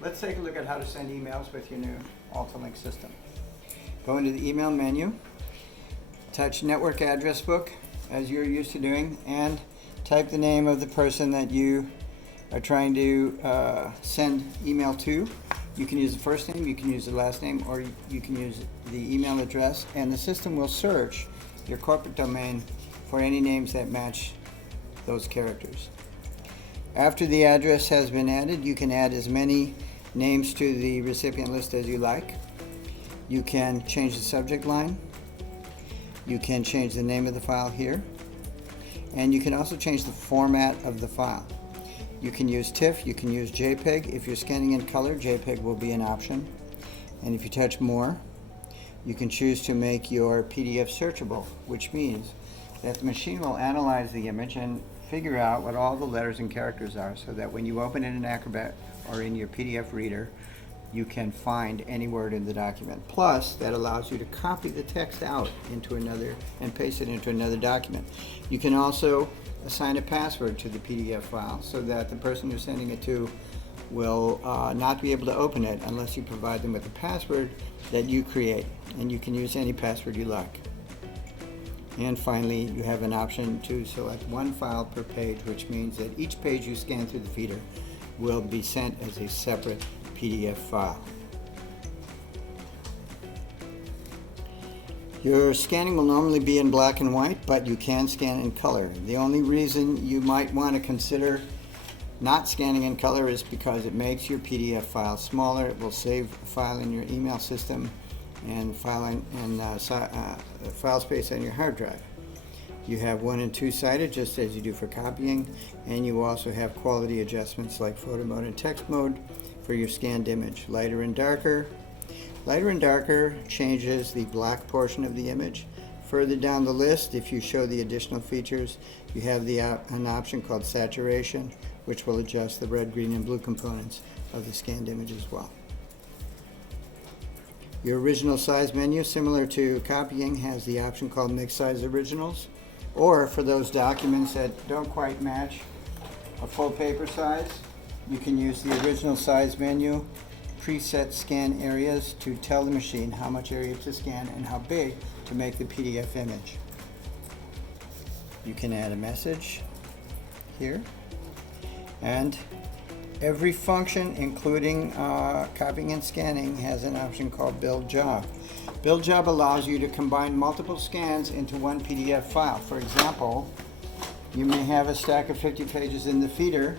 Let's take a look at how to send emails with your new AltaLink system. Go into the email menu, touch Network Address Book as you're used to doing, and type the name of the person that you are trying to send email to. You can use the first name, you can use the last name, or you can use the email address, and the system will search your corporate domain for any names that match those characters. After the address has been added, you can add as many names to the recipient list as you like. You can change the subject line. You can change the name of the file here. And you can also change the format of the file. You can use TIFF, you can use JPEG. If you're scanning in color, JPEG will be an option. And if you touch more, you can choose to make your PDF searchable, which means that the machine will analyze the image and figure out what all the letters and characters are, so that when you open it in Acrobat or in your PDF reader, you can find any word in the document. Plus, that allows you to copy the text out into another and paste it into another document. You can also assign a password to the PDF file so that the person you're sending it to will not be able to open it unless you provide them with a password that you create, and you can use any password you like. And finally, you have an option to select one file per page, which means that each page you scan through the feeder will be sent as a separate PDF file. Your scanning will normally be in black and white, but you can scan in color. The only reason you might want to consider not scanning in color is because it makes your PDF file smaller. It will save a file in your email system and file space on your hard drive. You have 1 and 2 sided, just as you do for copying, and you also have quality adjustments like photo mode and text mode for your scanned image. Lighter and darker. Lighter and darker changes the black portion of the image. Further down the list, if you show the additional features, you have an option called saturation, which will adjust the red, green, and blue components of the scanned image as well. Your original size menu, similar to copying, has the option called Mix Size Originals, or for those documents that don't quite match a full paper size, you can use the original size menu, preset scan areas to tell the machine how much area to scan and how big to make the PDF image. You can add a message here, and every function, including copying and scanning, has an option called Build Job. Build Job allows you to combine multiple scans into one PDF file. For example, you may have a stack of 50 pages in the feeder,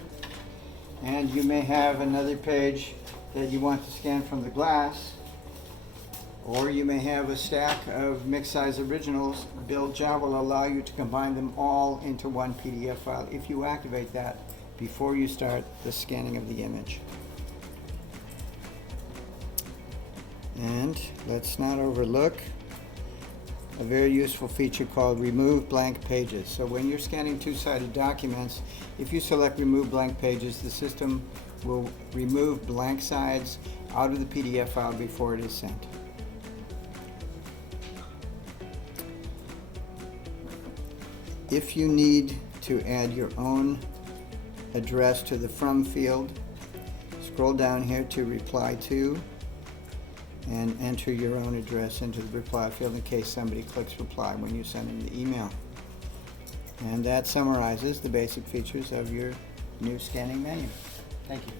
and you may have another page that you want to scan from the glass, or you may have a stack of mixed size originals. Build Job will allow you to combine them all into one PDF file if you activate that before you start the scanning of the image. And let's not overlook a very useful feature called Remove Blank Pages. So when you're scanning two-sided documents, if you select Remove Blank Pages, the system will remove blank sides out of the PDF file before it is sent. If you need to add your own address to the From field, scroll down here to Reply To and enter your own address into the reply field in case somebody clicks reply when you send them the email. And that summarizes the basic features of your new scanning menu. Thank you.